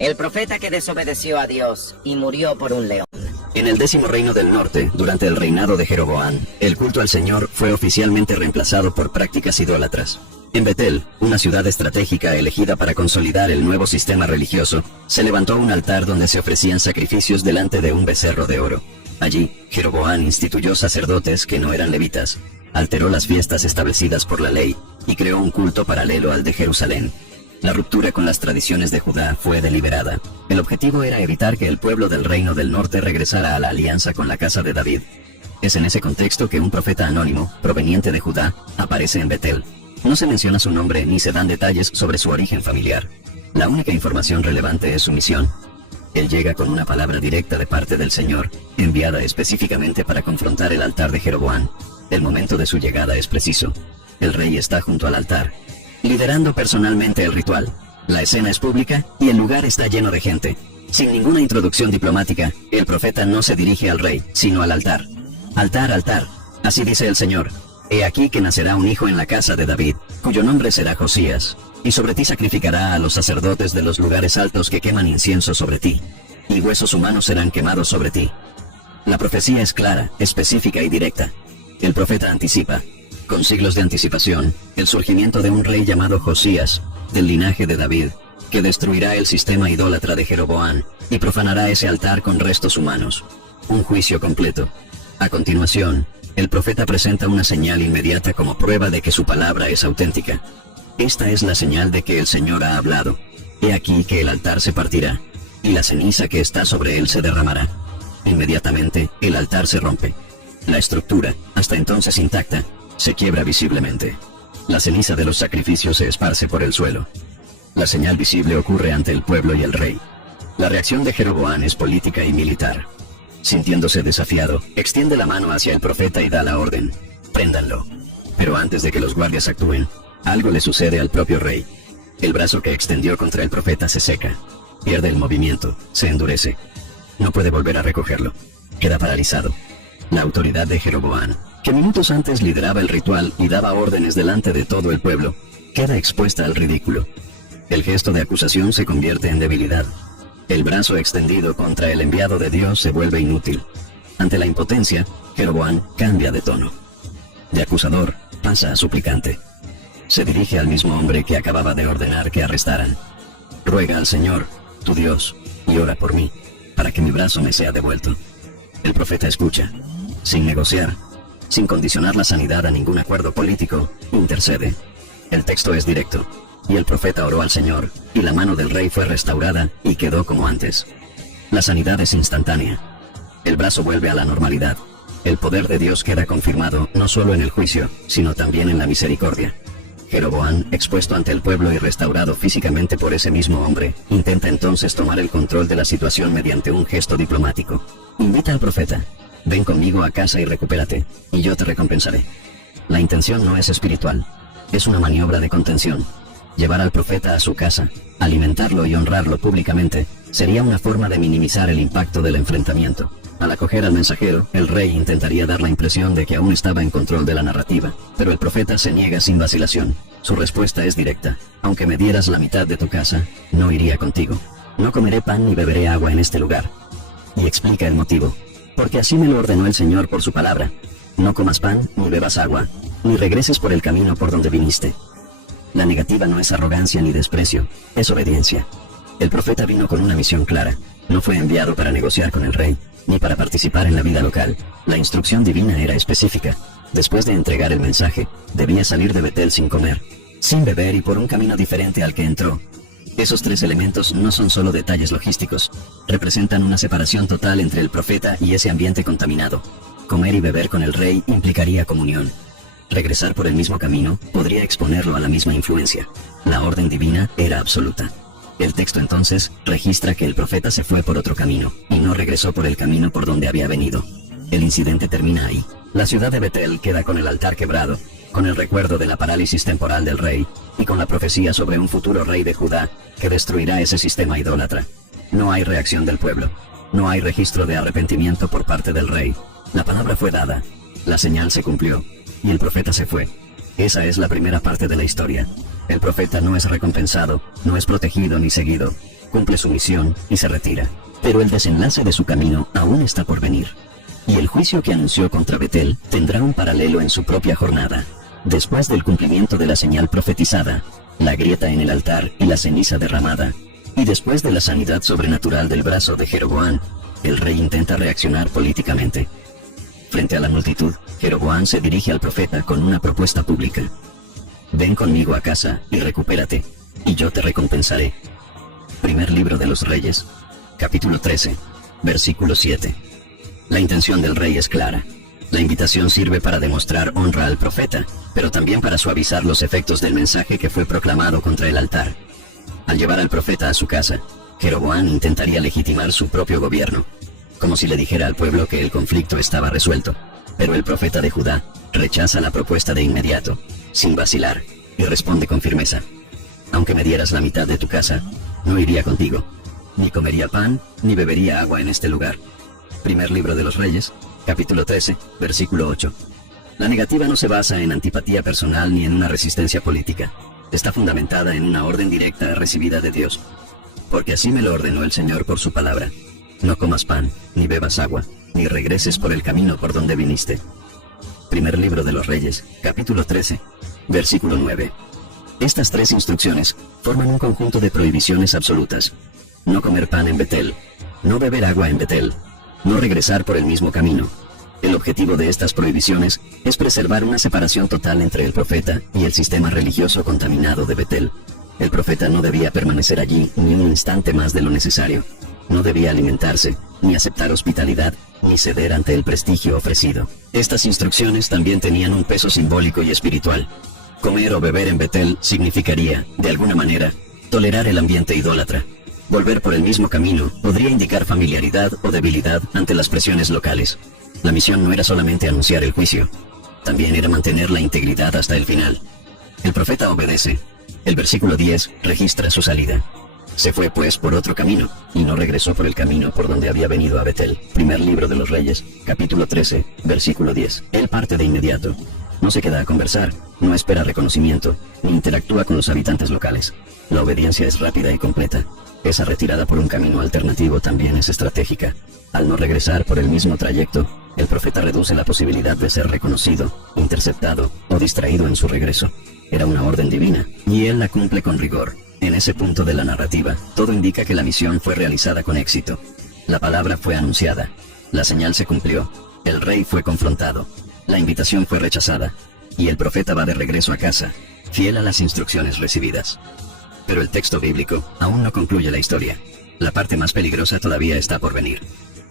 El profeta que desobedeció a Dios y murió por un león. En el 10º reino del norte, durante el reinado de Jeroboam, el culto al Señor fue oficialmente reemplazado por prácticas idólatras. En Betel, una ciudad estratégica elegida para consolidar el nuevo sistema religioso, se levantó un altar donde se ofrecían sacrificios delante de un becerro de oro. Allí, Jeroboam instituyó sacerdotes que no eran levitas, alteró las fiestas establecidas por la ley y creó un culto paralelo al de Jerusalén. La ruptura con las tradiciones de Judá fue deliberada. El objetivo era evitar que el pueblo del reino del norte regresara a la alianza con la casa de David. Es en ese contexto que un profeta anónimo, proveniente de Judá, aparece en Betel. No se menciona su nombre ni se dan detalles sobre su origen familiar. La única información relevante es su misión. Él llega con una palabra directa de parte del Señor, enviada específicamente para confrontar el altar de Jeroboam. El momento de su llegada es preciso. El rey está junto al altar, liderando personalmente el ritual. La escena es pública y el lugar está lleno de gente. Sin ninguna introducción diplomática, el profeta no se dirige al rey, sino al altar. Altar, altar, así dice el Señor. He aquí que nacerá un hijo en la casa de David, cuyo nombre será Josías, y sobre ti sacrificará a los sacerdotes de los lugares altos que queman incienso sobre ti, y huesos humanos serán quemados sobre ti. La profecía es clara, específica y directa. El profeta anticipa, con siglos de anticipación, el surgimiento de un rey llamado Josías, del linaje de David, que destruirá el sistema idólatra de Jeroboam y profanará ese altar con restos humanos. Un juicio completo. A continuación, el profeta presenta una señal inmediata como prueba de que su palabra es auténtica. Esta es la señal de que el Señor ha hablado. He aquí que el altar se partirá, y la ceniza que está sobre él se derramará. Inmediatamente, el altar se rompe. La estructura, hasta entonces intacta, se quiebra visiblemente. La ceniza de los sacrificios se esparce por el suelo. La señal visible ocurre ante el pueblo y el rey. La reacción de Jeroboam es política y militar. Sintiéndose desafiado, extiende la mano hacia el profeta y da la orden: préndanlo. Pero antes de que los guardias actúen, algo le sucede al propio rey. El brazo que extendió contra el profeta se seca, pierde el movimiento, se endurece. No puede volver a recogerlo. Queda paralizado. La autoridad de Jeroboam, que minutos antes lideraba el ritual y daba órdenes delante de todo el pueblo, queda expuesta al ridículo. El gesto de acusación se convierte en debilidad. El brazo extendido contra el enviado de Dios se vuelve inútil. Ante la impotencia, Jeroboam cambia de tono. De acusador, pasa a suplicante. Se dirige al mismo hombre que acababa de ordenar que arrestaran. Ruega al Señor, tu Dios, y ora por mí, para que mi brazo me sea devuelto. El profeta escucha. Sin negociar, sin condicionar la sanidad a ningún acuerdo político, intercede. El texto es directo. Y el profeta oró al Señor, y la mano del rey fue restaurada y quedó como antes. La sanidad es instantánea. El brazo vuelve a la normalidad. El poder de Dios queda confirmado no solo en el juicio, sino también en la misericordia. Jeroboam, expuesto ante el pueblo y restaurado físicamente por ese mismo hombre, intenta entonces tomar el control de la situación mediante un gesto diplomático. Invita al profeta: ven conmigo a casa y recupérate, y yo te recompensaré. La intención no es espiritual, es una maniobra de contención. Llevar al profeta a su casa, alimentarlo y honrarlo públicamente, sería una forma de minimizar el impacto del enfrentamiento. Al acoger al mensajero, el rey intentaría dar la impresión de que aún estaba en control de la narrativa, pero el profeta se niega sin vacilación. Su respuesta es directa: aunque me dieras la mitad de tu casa, no iría contigo. No comeré pan ni beberé agua en este lugar. Y explica el motivo: porque así me lo ordenó el Señor por su palabra. No comas pan, ni bebas agua, ni regreses por el camino por donde viniste. La negativa no es arrogancia ni desprecio, es obediencia. El profeta vino con una misión clara. No fue enviado para negociar con el rey, ni para participar en la vida local. La instrucción divina era específica. Después de entregar el mensaje, debía salir de Betel sin comer, sin beber y por un camino diferente al que entró. Esos tres elementos no son solo detalles logísticos, representan una separación total entre el profeta y ese ambiente contaminado. Comer y beber con el rey implicaría comunión. Regresar por el mismo camino podría exponerlo a la misma influencia. La orden divina era absoluta. El texto entonces registra que el profeta se fue por otro camino, y no regresó por el camino por donde había venido. El incidente termina ahí. La ciudad de Betel queda con el altar quebrado, con el recuerdo de la parálisis temporal del rey, y con la profecía sobre un futuro rey de Judá que destruirá ese sistema idólatra. No hay reacción del pueblo. No hay registro de arrepentimiento por parte del rey. La palabra fue dada. La señal se cumplió. Y el profeta se fue. Esa es la primera parte de la historia. El profeta no es recompensado, no es protegido ni seguido. cumple su misión y se retira. Pero el desenlace de su camino aún está por venir. Y el juicio que anunció contra Betel tendrá un paralelo en su propia jornada. Después del cumplimiento de la señal profetizada, la grieta en el altar y la ceniza derramada, y después de la sanidad sobrenatural del brazo de Jeroboam, el rey intenta reaccionar políticamente. Frente a la multitud, Jeroboam se dirige al profeta con una propuesta pública. Ven conmigo a casa y recupérate, y yo te recompensaré. Primer libro de los Reyes, capítulo 13, versículo 7. La intención del rey es clara. La invitación sirve para demostrar honra al profeta, pero también para suavizar los efectos del mensaje que fue proclamado contra el altar. Al llevar al profeta a su casa, Jeroboam intentaría legitimar su propio gobierno, como si le dijera al pueblo que el conflicto estaba resuelto. Pero el profeta de Judá rechaza la propuesta de inmediato, sin vacilar, y responde con firmeza: aunque me dieras la mitad de tu casa, no iría contigo, ni comería pan, ni bebería agua en este lugar. Primer libro de los Reyes, capítulo 13, versículo 8. La negativa no se basa en antipatía personal ni en una resistencia política. Está fundamentada en una orden directa recibida de Dios. Porque así me lo ordenó el Señor por su palabra: no comas pan, ni bebas agua, ni regreses por el camino por donde viniste. Primer libro de los Reyes, capítulo 13, versículo 9. Estas tres instrucciones forman un conjunto de prohibiciones absolutas: no comer pan en Betel, no beber agua en Betel, no regresar por el mismo camino. El objetivo de estas prohibiciones es preservar una separación total entre el profeta y el sistema religioso contaminado de Betel. El profeta no debía permanecer allí ni un instante más de lo necesario. No debía alimentarse, ni aceptar hospitalidad, ni ceder ante el prestigio ofrecido. Estas instrucciones también tenían un peso simbólico y espiritual. Comer o beber en Betel significaría, de alguna manera, tolerar el ambiente idólatra. Volver por el mismo camino podría indicar familiaridad o debilidad ante las presiones locales. La misión no era solamente anunciar el juicio, también era mantener la integridad hasta el final. El profeta obedece. El versículo 10 registra su salida. Se fue pues por otro camino, y no regresó por el camino por donde había venido a Betel. Primer libro de los Reyes, capítulo 13, versículo 10. Él parte de inmediato. No se queda a conversar, no espera reconocimiento, ni interactúa con los habitantes locales. La obediencia es rápida y completa. Esa retirada por un camino alternativo también es estratégica. Al no regresar por el mismo trayecto, el profeta reduce la posibilidad de ser reconocido, interceptado o distraído en su regreso. Era una orden divina, y él la cumple con rigor. En ese punto de la narrativa, todo indica que la misión fue realizada con éxito. La palabra fue anunciada, la señal se cumplió, el rey fue confrontado, la invitación fue rechazada, y el profeta va de regreso a casa, fiel a las instrucciones recibidas. Pero el texto bíblico aún no concluye la historia. La parte más peligrosa todavía está por venir.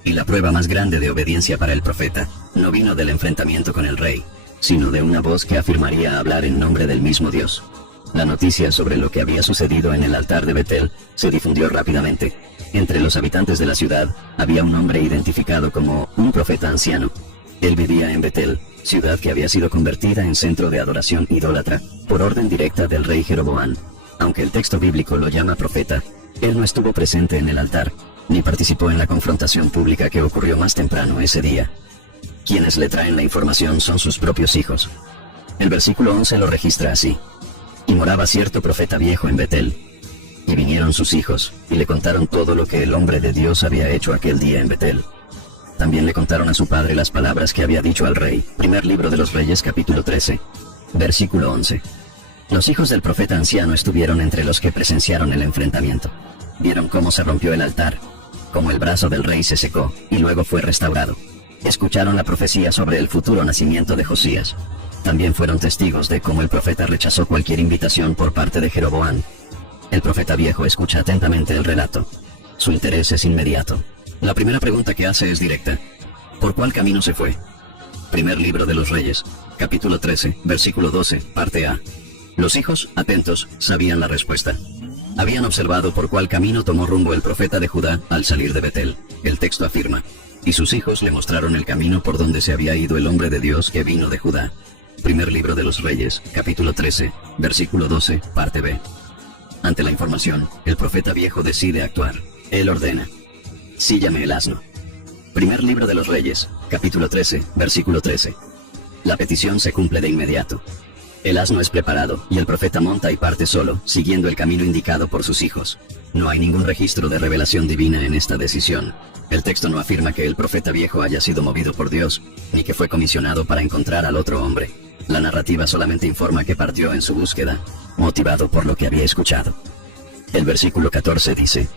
Y la prueba más grande de obediencia para el profeta no vino del enfrentamiento con el rey, sino de una voz que afirmaría hablar en nombre del mismo Dios. La noticia sobre lo que había sucedido en el altar de Betel se difundió rápidamente. Entre los habitantes de la ciudad había un hombre identificado como un profeta anciano. Él vivía en Betel, ciudad que había sido convertida en centro de adoración idólatra por orden directa del rey Jeroboam. Aunque el texto bíblico lo llama profeta, él no estuvo presente en el altar, ni participó en la confrontación pública que ocurrió más temprano ese día. Quienes le traen la información son sus propios hijos. El versículo 11 lo registra así: y moraba cierto profeta viejo en Betel. Y vinieron sus hijos, y le contaron todo lo que el hombre de Dios había hecho aquel día en Betel. También le contaron a su padre las palabras que había dicho al rey. Primer libro de los Reyes, capítulo 13, versículo 11. Los hijos del profeta anciano estuvieron entre los que presenciaron el enfrentamiento. Vieron cómo se rompió el altar, cómo el brazo del rey se secó, y luego fue restaurado. Escucharon la profecía sobre el futuro nacimiento de Josías. También fueron testigos de cómo el profeta rechazó cualquier invitación por parte de Jeroboam. El profeta viejo escucha atentamente el relato. Su interés es inmediato. La primera pregunta que hace es directa: ¿por cuál camino se fue? Primer libro de los Reyes, capítulo 13, versículo 12, parte A. Los hijos, atentos, sabían la respuesta. Habían observado por cuál camino tomó rumbo el profeta de Judá al salir de Betel. El texto afirma: y sus hijos le mostraron el camino por donde se había ido el hombre de Dios que vino de Judá. Primer libro de los Reyes, capítulo 13, versículo 12, parte B. Ante la información, el profeta viejo decide actuar. Él ordena: síllame el asno. Primer libro de los Reyes, capítulo 13, versículo 13. La petición se cumple de inmediato. El asno es preparado, y el profeta monta y parte solo, siguiendo el camino indicado por sus hijos. No hay ningún registro de revelación divina en esta decisión. El texto no afirma que el profeta viejo haya sido movido por Dios, ni que fue comisionado para encontrar al otro hombre. La narrativa solamente informa que partió en su búsqueda, motivado por lo que había escuchado. El versículo 14 dice: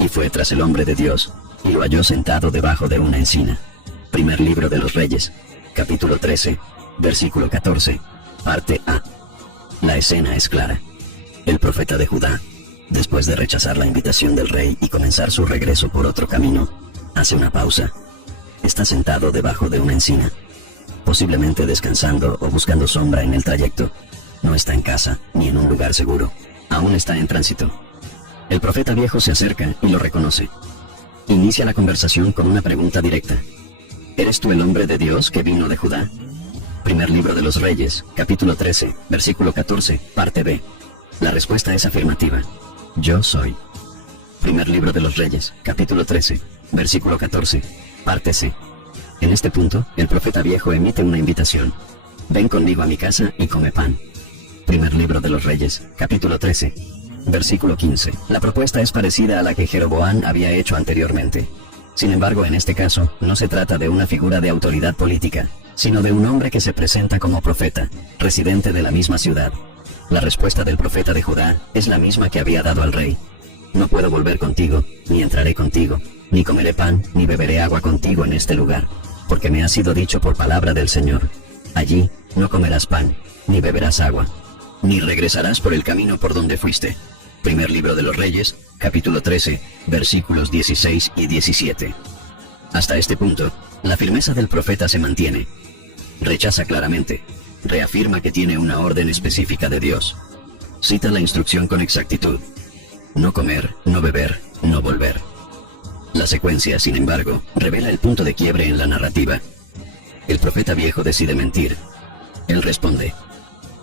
y fue tras el hombre de Dios, y lo halló sentado debajo de una encina. Primer libro de los Reyes, capítulo 13, versículo 14, parte A. La escena es clara. El profeta de Judá, después de rechazar la invitación del rey y comenzar su regreso por otro camino, hace una pausa. Está sentado debajo de una encina, posiblemente descansando o buscando sombra en el trayecto. No está en casa, ni en un lugar seguro. Aún está en tránsito. El profeta viejo se acerca y lo reconoce. Inicia la conversación con una pregunta directa. ¿Eres tú el hombre de Dios que vino de Judá? Primer libro de los Reyes, capítulo 13, versículo 14, parte B. La respuesta es afirmativa. Yo soy. Primer libro de los Reyes, capítulo 13, versículo 14, parte C. En este punto, el profeta viejo emite una invitación. Ven conmigo a mi casa y come pan. Primer libro de los Reyes, capítulo 13, versículo 15. La propuesta es parecida a la que Jeroboam había hecho anteriormente. Sin embargo, en este caso, no se trata de una figura de autoridad política, sino de un hombre que se presenta como profeta, residente de la misma ciudad. La respuesta del profeta de Judá es la misma que había dado al rey. No puedo volver contigo, ni entraré contigo, ni comeré pan, ni beberé agua contigo en este lugar, porque me ha sido dicho por palabra del Señor: allí no comerás pan, ni beberás agua, ni regresarás por el camino por donde fuiste. Primer libro de los Reyes, capítulo 13, versículos 16 y 17. Hasta este punto, la firmeza del profeta se mantiene. Rechaza claramente. Reafirma que tiene una orden específica de Dios. Cita la instrucción con exactitud: no comer, no beber, no volver. La secuencia, sin embargo, revela el punto de quiebre en la narrativa. El profeta viejo decide mentir. Él responde: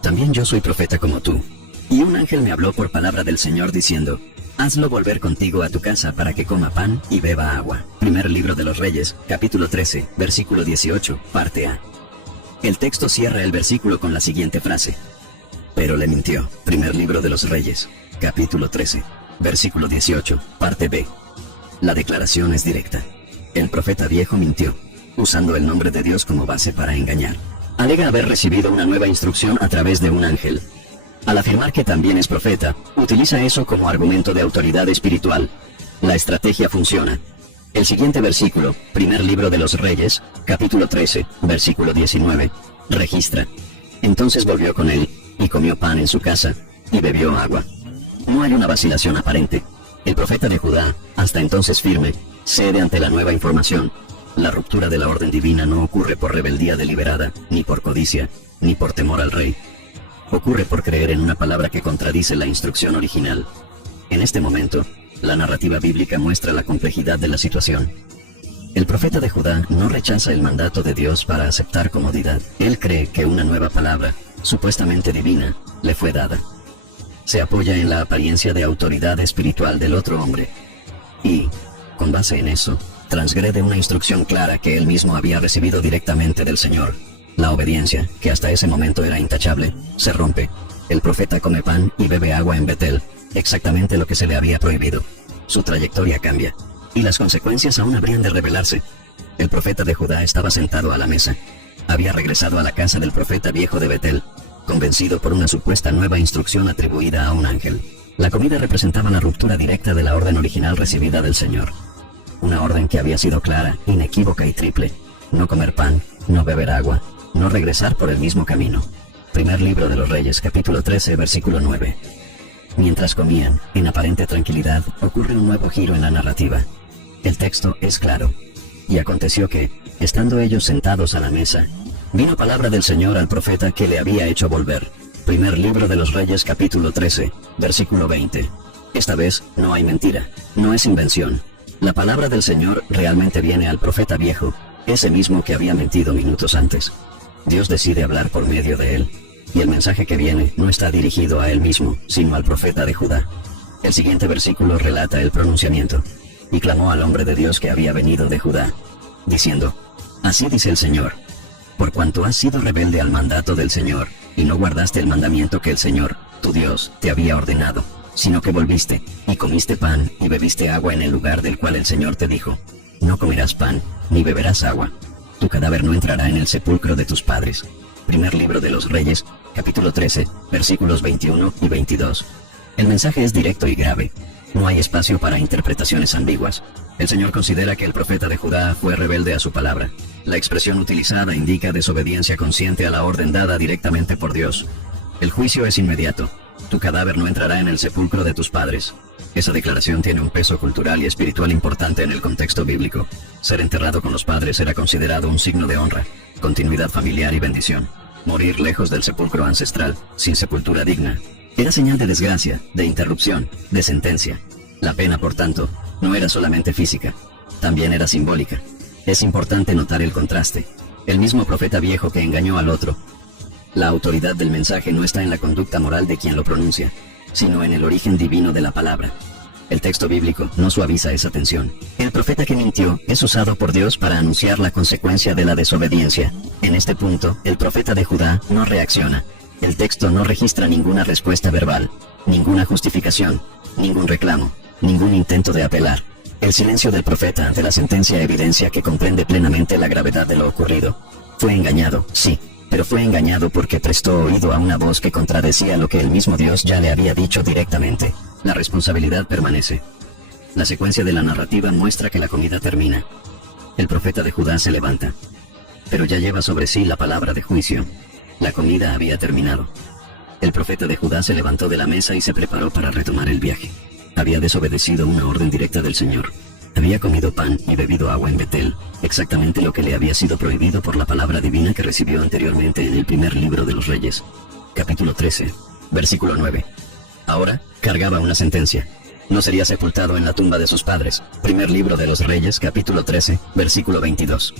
también yo soy profeta como tú. Y un ángel me habló por palabra del Señor diciendo: hazlo volver contigo a tu casa para que coma pan y beba agua. Primer libro de los Reyes, capítulo 13, versículo 18, parte A. El texto cierra el versículo con la siguiente frase: pero le mintió. Primer libro de los Reyes, capítulo 13, versículo 18, parte B. La declaración es directa. El profeta viejo mintió, usando el nombre de Dios como base para engañar. Alega haber recibido una nueva instrucción a través de un ángel. Al afirmar que también es profeta, utiliza eso como argumento de autoridad espiritual. La estrategia funciona. El siguiente versículo, primer libro de los Reyes, capítulo 13, versículo 19, registra: entonces volvió con él, y comió pan en su casa, y bebió agua. No hay una vacilación aparente. El profeta de Judá, hasta entonces firme, cede ante la nueva información. La ruptura de la orden divina no ocurre por rebeldía deliberada, ni por codicia, ni por temor al rey. Ocurre por creer en una palabra que contradice la instrucción original. En este momento, la narrativa bíblica muestra la complejidad de la situación. El profeta de Judá no rechaza el mandato de Dios para aceptar comodidad. Él cree que una nueva palabra, supuestamente divina, le fue dada. Se apoya en la apariencia de autoridad espiritual del otro hombre. Y, con base en eso, transgrede una instrucción clara que él mismo había recibido directamente del Señor. La obediencia, que hasta ese momento era intachable, se rompe. El profeta come pan y bebe agua en Betel, exactamente lo que se le había prohibido. Su trayectoria cambia, y las consecuencias aún habrían de revelarse. El profeta de Judá estaba sentado a la mesa. Había regresado a la casa del profeta viejo de Betel, convencido por una supuesta nueva instrucción atribuida a un ángel. La comida representaba la ruptura directa de la orden original recibida del Señor. Una orden que había sido clara, inequívoca y triple: no comer pan, no beber agua, no regresar por el mismo camino. Primer libro de los Reyes, capítulo 13, versículo 9. Mientras comían, en aparente tranquilidad, ocurre un nuevo giro en la narrativa. El texto es claro. Y aconteció que, estando ellos sentados a la mesa, vino palabra del Señor al profeta que le había hecho volver. Primer libro de los Reyes, capítulo 13, versículo 20. Esta vez no hay mentira, no es invención. La palabra del Señor realmente viene al profeta viejo, ese mismo que había mentido minutos antes. Dios decide hablar por medio de él, y el mensaje que viene no está dirigido a él mismo, sino al profeta de Judá. El siguiente versículo relata el pronunciamiento: y clamó al hombre de Dios que había venido de Judá, diciendo: así dice el Señor, por cuanto has sido rebelde al mandato del Señor, y no guardaste el mandamiento que el Señor, tu Dios, te había ordenado, sino que volviste, y comiste pan, y bebiste agua en el lugar del cual el Señor te dijo, no comerás pan, ni beberás agua. Tu cadáver no entrará en el sepulcro de tus padres. Primer libro de los Reyes, capítulo 13, versículos 21 y 22. El mensaje es directo y grave. No hay espacio para interpretaciones ambiguas. El Señor considera que el profeta de Judá fue rebelde a su palabra. La expresión utilizada indica desobediencia consciente a la orden dada directamente por Dios. El juicio es inmediato. Tu cadáver no entrará en el sepulcro de tus padres. Esa declaración tiene un peso cultural y espiritual importante en el contexto bíblico. Ser enterrado con los padres era considerado un signo de honra, continuidad familiar y bendición. Morir lejos del sepulcro ancestral, sin sepultura digna, era señal de desgracia, de interrupción, de sentencia. La pena, por tanto, no era solamente física, también era simbólica. Es importante notar el contraste. El mismo profeta viejo que engañó al otro. La autoridad del mensaje no está en la conducta moral de quien lo pronuncia, sino en el origen divino de la palabra. El texto bíblico no suaviza esa tensión. El profeta que mintió es usado por Dios para anunciar la consecuencia de la desobediencia. En este punto, el profeta de Judá no reacciona. El texto no registra ninguna respuesta verbal, ninguna justificación, ningún reclamo, ningún intento de apelar. El silencio del profeta ante la sentencia evidencia que comprende plenamente la gravedad de lo ocurrido. Fue engañado, sí, pero fue engañado porque prestó oído a una voz que contradecía lo que el mismo Dios ya le había dicho directamente. La responsabilidad permanece. La secuencia de la narrativa muestra que la comida termina. El profeta de Judá se levanta, pero ya lleva sobre sí la palabra de juicio. La comida había terminado. El profeta de Judá se levantó de la mesa y se preparó para retomar el viaje. Había desobedecido una orden directa del Señor. Había comido pan y bebido agua en Betel, exactamente lo que le había sido prohibido por la palabra divina que recibió anteriormente en el primer libro de los Reyes. Capítulo 13, versículo 9. Ahora cargaba una sentencia. No sería sepultado en la tumba de sus padres. Primer libro de los Reyes, capítulo 13, versículo 22.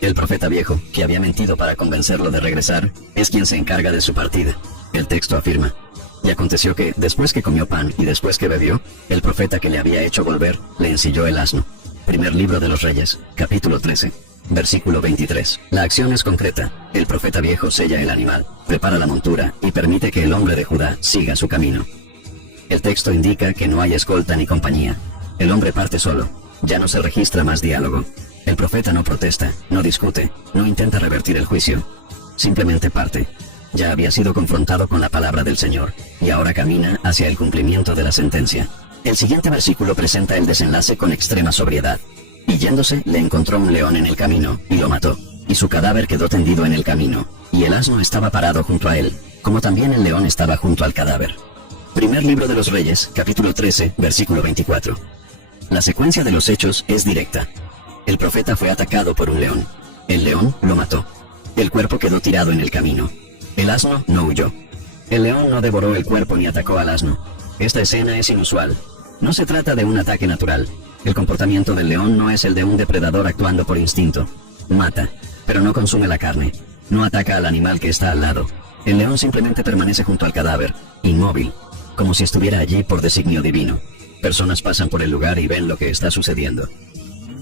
El profeta viejo, que había mentido para convencerlo de regresar, es quien se encarga de su partida. El texto afirma: y aconteció que, después que comió pan y después que bebió, el profeta que le había hecho volver, le ensilló el asno. Primer libro de los Reyes, capítulo 13, versículo 23. La acción es concreta. El profeta viejo sella el animal, prepara la montura y permite que el hombre de Judá siga su camino. El texto indica que no hay escolta ni compañía. El hombre parte solo. Ya no se registra más diálogo. El profeta no protesta, no discute, no intenta revertir el juicio. Simplemente parte. Ya había sido confrontado con la palabra del Señor, y ahora camina hacia el cumplimiento de la sentencia. El siguiente versículo presenta el desenlace con extrema sobriedad. Y yéndose, le encontró un león en el camino, y lo mató, y su cadáver quedó tendido en el camino, y el asno estaba parado junto a él, como también el león estaba junto al cadáver. Primer libro de los Reyes, capítulo 13, versículo 24. La secuencia de los hechos es directa. El profeta fue atacado por un león. El león lo mató. El cuerpo quedó tirado en el camino. El asno no huyó. El león no devoró el cuerpo ni atacó al asno. Esta escena es inusual. No se trata de un ataque natural. El comportamiento del león no es el de un depredador actuando por instinto. Mata, pero no consume la carne. No ataca al animal que está al lado. El león simplemente permanece junto al cadáver, inmóvil, como si estuviera allí por designio divino. Personas pasan por el lugar y ven lo que está sucediendo.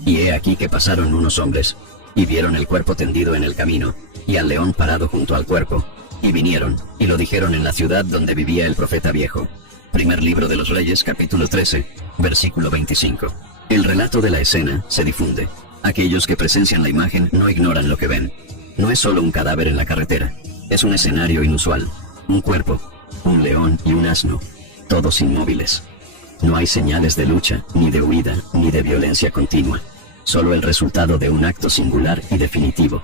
Y he aquí que pasaron unos hombres, y vieron el cuerpo tendido en el camino, y al león parado junto al cuerpo, y vinieron, y lo dijeron en la ciudad donde vivía el profeta viejo. Primer libro de los Reyes, capítulo 13, versículo 25. El relato de la escena se difunde. Aquellos que presencian la imagen no ignoran lo que ven. No es solo un cadáver en la carretera, es un escenario inusual. Un cuerpo, un león y un asno, todos inmóviles. No hay señales de lucha, ni de huida, ni de violencia continua. Solo el resultado de un acto singular y definitivo.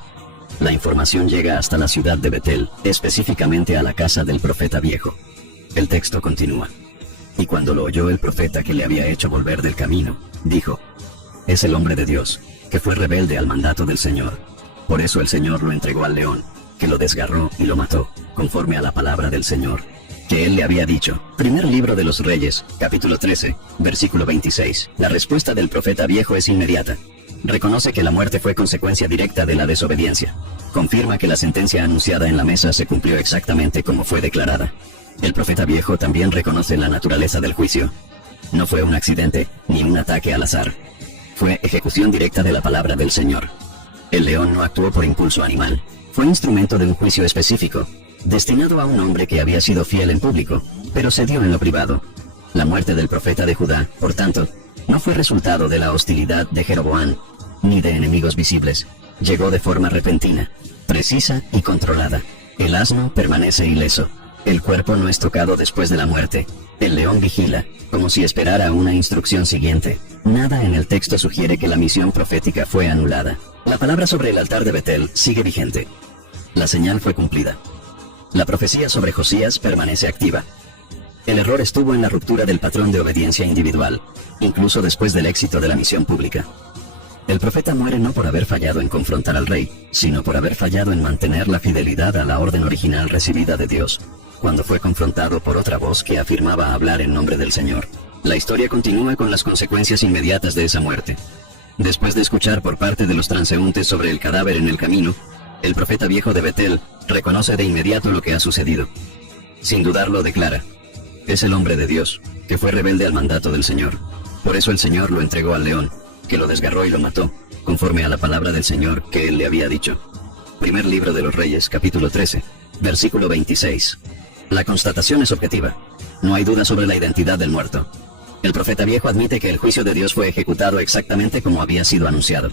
La información llega hasta la ciudad de Betel, específicamente a la casa del profeta viejo. El texto continúa. Y cuando lo oyó el profeta que le había hecho volver del camino, dijo: es el hombre de Dios, que fue rebelde al mandato del Señor. Por eso el Señor lo entregó al león, que lo desgarró y lo mató, conforme a la palabra del Señor, que él le había dicho. Primer libro de los Reyes, capítulo 13, versículo 26. La respuesta del profeta viejo es inmediata. Reconoce que la muerte fue consecuencia directa de la desobediencia. Confirma que la sentencia anunciada en la mesa se cumplió exactamente como fue declarada. El profeta viejo también reconoce la naturaleza del juicio. No fue un accidente, ni un ataque al azar. Fue ejecución directa de la palabra del Señor. El león no actuó por impulso animal. Fue instrumento de un juicio específico, destinado a un hombre que había sido fiel en público, pero cedió en lo privado. La muerte del profeta de Judá, por tanto, no fue resultado de la hostilidad de Jeroboam, ni de enemigos visibles. Llegó de forma repentina, precisa y controlada. El asno permanece ileso. El cuerpo no es tocado después de la muerte. El león vigila, como si esperara una instrucción siguiente. Nada en el texto sugiere que la misión profética fue anulada. La palabra sobre el altar de Betel sigue vigente. La señal fue cumplida. La profecía sobre Josías permanece activa. El error estuvo en la ruptura del patrón de obediencia individual, incluso después del éxito de la misión pública. El profeta muere no por haber fallado en confrontar al rey, sino por haber fallado en mantener la fidelidad a la orden original recibida de Dios, cuando fue confrontado por otra voz que afirmaba hablar en nombre del Señor. La historia continúa con las consecuencias inmediatas de esa muerte. Después de escuchar por parte de los transeúntes sobre el cadáver en el camino, el profeta viejo de Betel reconoce de inmediato lo que ha sucedido. Sin dudarlo declara: es el hombre de Dios, que fue rebelde al mandato del Señor. Por eso el Señor lo entregó al león, que lo desgarró y lo mató, conforme a la palabra del Señor que él le había dicho. Primer libro de los Reyes, capítulo 13, versículo 26. La constatación es objetiva. No hay duda sobre la identidad del muerto. El profeta viejo admite que el juicio de Dios fue ejecutado exactamente como había sido anunciado.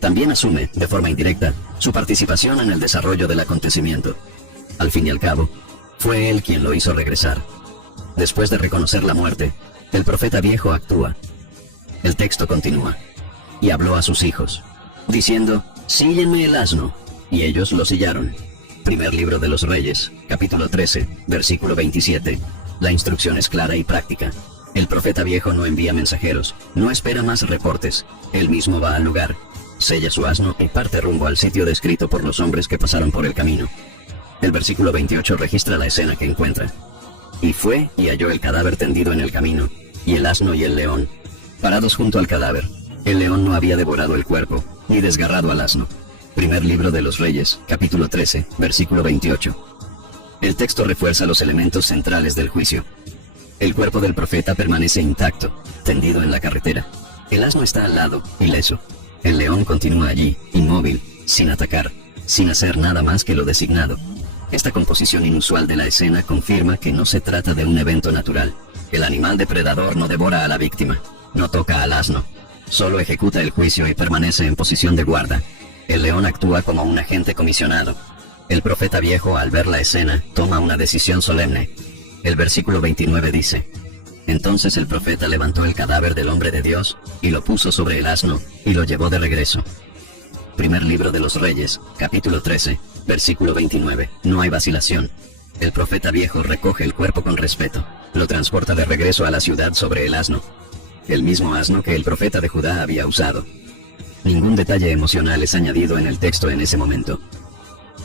También asume, de forma indirecta, su participación en el desarrollo del acontecimiento. Al fin y al cabo, fue él quien lo hizo regresar. Después de reconocer la muerte, el profeta viejo actúa. El texto continúa: y habló a sus hijos, diciendo: síllenme el asno. Y ellos lo sillaron. Primer libro de los Reyes, capítulo 13, versículo 27. La instrucción es clara y práctica. El profeta viejo no envía mensajeros, no espera más reportes. Él mismo va al lugar, sella su asno y parte rumbo al sitio descrito por los hombres que pasaron por el camino. El versículo 28 registra la escena que encuentra. Y fue y halló el cadáver tendido en el camino, y el asno y el león, parados junto al cadáver. El león no había devorado el cuerpo, ni desgarrado al asno. Primer libro de los Reyes, capítulo 13, versículo 28. El texto refuerza los elementos centrales del juicio. El cuerpo del profeta permanece intacto, tendido en la carretera. El asno está al lado, ileso. El león continúa allí, inmóvil, sin atacar, sin hacer nada más que lo designado. Esta composición inusual de la escena confirma que no se trata de un evento natural. El animal depredador no devora a la víctima, no toca al asno, solo ejecuta el juicio y permanece en posición de guarda. El león actúa como un agente comisionado. El profeta viejo, al ver la escena, toma una decisión solemne. El versículo 29 dice: entonces el profeta levantó el cadáver del hombre de Dios, y lo puso sobre el asno, y lo llevó de regreso. Primer libro de los Reyes, capítulo 13, versículo 29. No hay vacilación. El profeta viejo recoge el cuerpo con respeto, lo transporta de regreso a la ciudad sobre el asno. El mismo asno que el profeta de Judá había usado. Ningún detalle emocional es añadido en el texto en ese momento.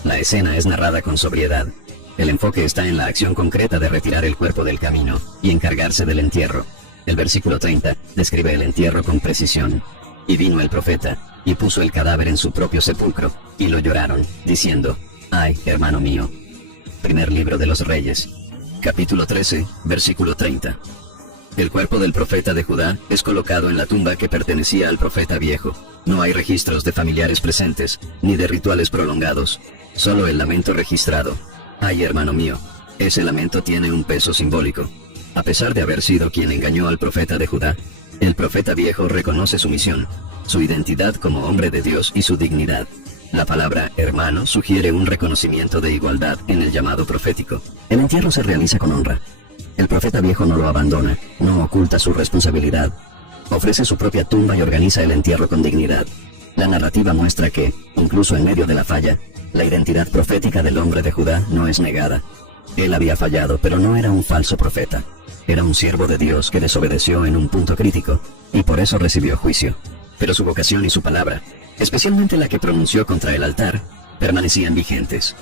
La escena es narrada con sobriedad. El enfoque está en la acción concreta de retirar el cuerpo del camino y encargarse del entierro. El versículo 30 describe el entierro con precisión. Y vino el profeta, y puso el cadáver en su propio sepulcro, y lo lloraron, diciendo: ay, hermano mío. Primer libro de los Reyes, capítulo 13, versículo 30. El cuerpo del profeta de Judá es colocado en la tumba que pertenecía al profeta viejo. No hay registros de familiares presentes, ni de rituales prolongados, solo el lamento registrado. Ay, hermano mío. Ese lamento tiene un peso simbólico. A pesar de haber sido quien engañó al profeta de Judá, el profeta viejo reconoce su misión, su identidad como hombre de Dios y su dignidad. La palabra hermano sugiere un reconocimiento de igualdad en el llamado profético. El entierro se realiza con honra. El profeta viejo no lo abandona, no oculta su responsabilidad. Ofrece su propia tumba y organiza el entierro con dignidad. La narrativa muestra que, incluso en medio de la falla, la identidad profética del hombre de Judá no es negada. Él había fallado, pero no era un falso profeta. Era un siervo de Dios que desobedeció en un punto crítico, y por eso recibió juicio. Pero su vocación y su palabra, especialmente la que pronunció contra el altar, permanecían vigentes.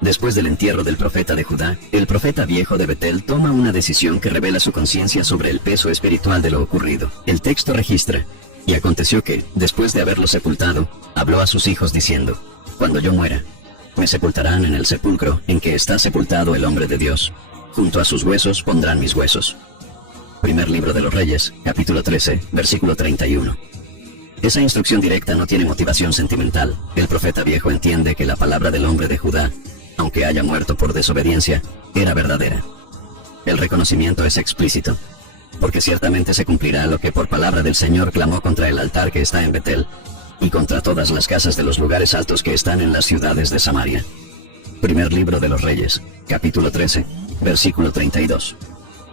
Después del entierro del profeta de Judá, el profeta viejo de Betel toma una decisión que revela su conciencia sobre el peso espiritual de lo ocurrido. El texto registra: y aconteció que, después de haberlo sepultado, habló a sus hijos diciendo: cuando yo muera, me sepultarán en el sepulcro en que está sepultado el hombre de Dios. Junto a sus huesos pondrán mis huesos. Primer libro de los Reyes, capítulo 13, versículo 31. Esa instrucción directa no tiene motivación sentimental. El profeta viejo entiende que la palabra del hombre de Judá, aunque haya muerto por desobediencia, era verdadera. El reconocimiento es explícito, porque ciertamente se cumplirá lo que por palabra del Señor clamó contra el altar que está en Betel, y contra todas las casas de los lugares altos que están en las ciudades de Samaria. Primer libro de los Reyes, capítulo 13, versículo 32.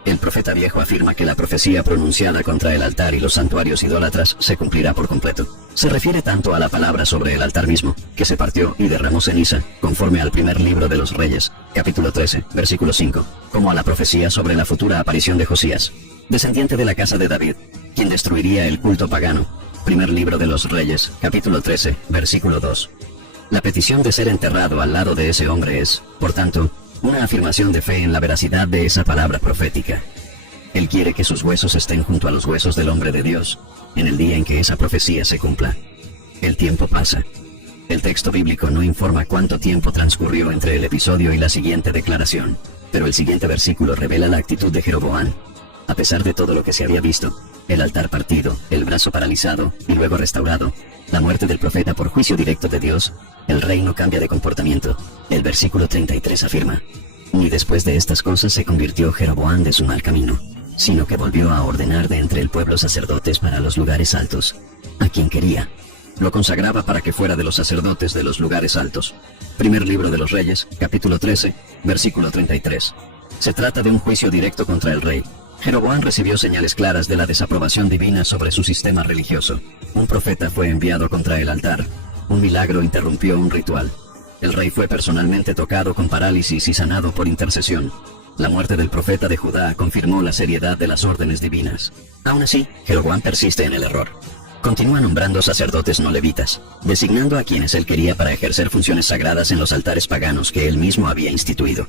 El profeta viejo afirma que la profecía pronunciada contra el altar y los santuarios idólatras se cumplirá por completo. Se refiere tanto a la palabra sobre el altar mismo, que se partió y derramó ceniza, conforme al primer libro de los Reyes, capítulo 13, versículo 5, como a la profecía sobre la futura aparición de Josías, descendiente de la casa de David, quien destruiría el culto pagano. Primer libro de los Reyes, capítulo 13, versículo 2. La petición de ser enterrado al lado de ese hombre es, por tanto, una afirmación de fe en la veracidad de esa palabra profética. Él quiere que sus huesos estén junto a los huesos del hombre de Dios, en el día en que esa profecía se cumpla. El tiempo pasa. El texto bíblico no informa cuánto tiempo transcurrió entre el episodio y la siguiente declaración, pero el siguiente versículo revela la actitud de Jeroboam. A pesar de todo lo que se había visto, el altar partido, el brazo paralizado y luego restaurado, la muerte del profeta por juicio directo de Dios, el rey no cambia de comportamiento. El versículo 33 afirma: ni después de estas cosas se convirtió Jeroboam de su mal camino, sino que volvió a ordenar de entre el pueblo sacerdotes para los lugares altos, a quien quería. Lo consagraba para que fuera de los sacerdotes de los lugares altos. Primer libro de los Reyes, capítulo 13, versículo 33. Se trata de un juicio directo contra el rey. Jeroboam recibió señales claras de la desaprobación divina sobre su sistema religioso. Un profeta fue enviado contra el altar. Un milagro interrumpió un ritual. El rey fue personalmente tocado con parálisis y sanado por intercesión. La muerte del profeta de Judá confirmó la seriedad de las órdenes divinas. Aún así, Jeroboam persiste en el error. Continúa nombrando sacerdotes no levitas, designando a quienes él quería para ejercer funciones sagradas en los altares paganos que él mismo había instituido.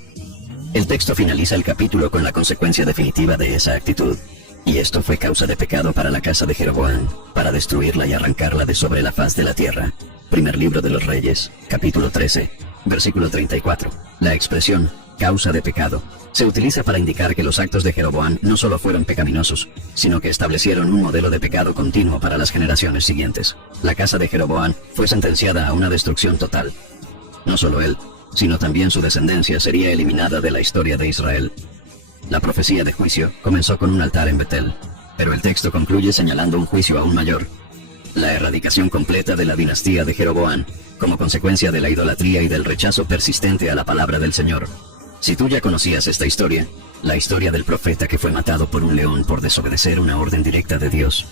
El texto finaliza el capítulo con la consecuencia definitiva de esa actitud. Y esto fue causa de pecado para la casa de Jeroboam, para destruirla y arrancarla de sobre la faz de la tierra. Primer libro de los Reyes, capítulo 13, versículo 34. La expresión causa de pecado se utiliza para indicar que los actos de Jeroboam no solo fueron pecaminosos, sino que establecieron un modelo de pecado continuo para las generaciones siguientes. La casa de Jeroboam fue sentenciada a una destrucción total. No solo él, sino también su descendencia sería eliminada de la historia de Israel. La profecía de juicio comenzó con un altar en Betel, pero el texto concluye señalando un juicio aún mayor: la erradicación completa de la dinastía de Jeroboam, como consecuencia de la idolatría y del rechazo persistente a la palabra del Señor. Si tú ya conocías esta historia, la historia del profeta que fue matado por un león por desobedecer una orden directa de Dios,